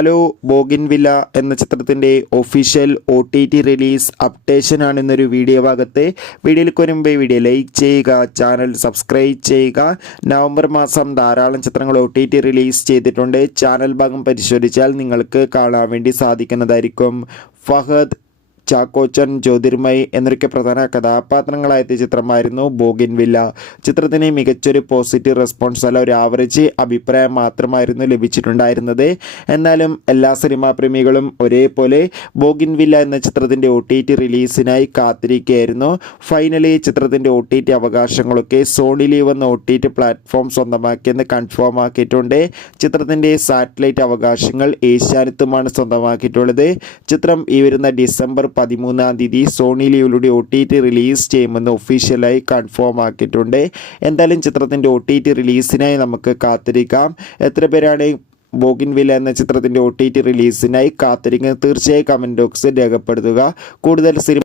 Hello, ബോഗിൻവില്ല എന്ന ചിത്രത്തിൻ്റെ official OTT release updation ആണ് ഇന്നൊരു വീഡിയോ ഭാഗത്ത്. വീഡിയോയിലേക്ക് വരുമ്പോൾ വീഡിയോ ലൈക്ക് ചെയ്യുക, ചാനൽ സബ്സ്ക്രൈബ് ചെയ്യുക. നവംബർ മാസം ധാരാളം ചിത്രങ്ങൾ OTT റിലീസ് ചെയ്തിട്ടുണ്ട്. ചാനൽ ഭാഗം പരിശോധിച്ചാൽ നിങ്ങൾക്ക് കാണാൻ വേണ്ടി സാധിക്കുന്നതായിരിക്കും. ഫഹദ്, ചാക്കോച്ചൻ, ജ്യോതിർമയ് എന്നൊക്കെ പ്രധാന കഥാപാത്രങ്ങളായെത്തിയ ചിത്രമായിരുന്നു ബോഗിൻവില്ല. ചിത്രത്തിന് മികച്ചൊരു പോസിറ്റീവ് റെസ്പോൺസ് അല്ല, ഒരു ആവറേജ് അഭിപ്രായം മാത്രമായിരുന്നു ലഭിച്ചിട്ടുണ്ടായിരുന്നത്. എന്നാലും എല്ലാ സിനിമാ പ്രേമികളും ഒരേപോലെ ബോഗിൻവില്ല എന്ന ചിത്രത്തിൻ്റെ OTT റിലീസിനായി കാത്തിരിക്കുകയായിരുന്നു. ഫൈനലി ചിത്രത്തിൻ്റെ OTT അവകാശങ്ങളൊക്കെ സോണി ലീവ് എന്ന OTT പ്ലാറ്റ്ഫോം സ്വന്തമാക്കിയെന്ന് കൺഫേം ആക്കിയിട്ടുണ്ട്. ചിത്രത്തിൻ്റെ സാറ്റലൈറ്റ് അവകാശങ്ങൾ ഏഷ്യാനെറ്റുമാണ് സ്വന്തമാക്കിയിട്ടുള്ളത്. ചിത്രം ഈ വരുന്ന ഡിസംബർ 13-ാം തീയതി സോണി ലീവിലൂടെ OTT റിലീസ് ചെയ്യുമെന്ന് ഒഫീഷ്യലായി കൺഫേം ആക്കിയിട്ടുണ്ട്. എന്തായാലും ചിത്രത്തിൻ്റെ OTT റിലീസിനായി നമുക്ക് കാത്തിരിക്കാം. എത്ര പേരാണ് ബോഗിൻവില്ല എന്ന ചിത്രത്തിൻ്റെ OTT റിലീസിനായി കാത്തിരിക്കുന്നത്? തീർച്ചയായും കമൻറ്റ് ബോക്സിൽ രേഖപ്പെടുത്തുക. കൂടുതൽ സിനിമ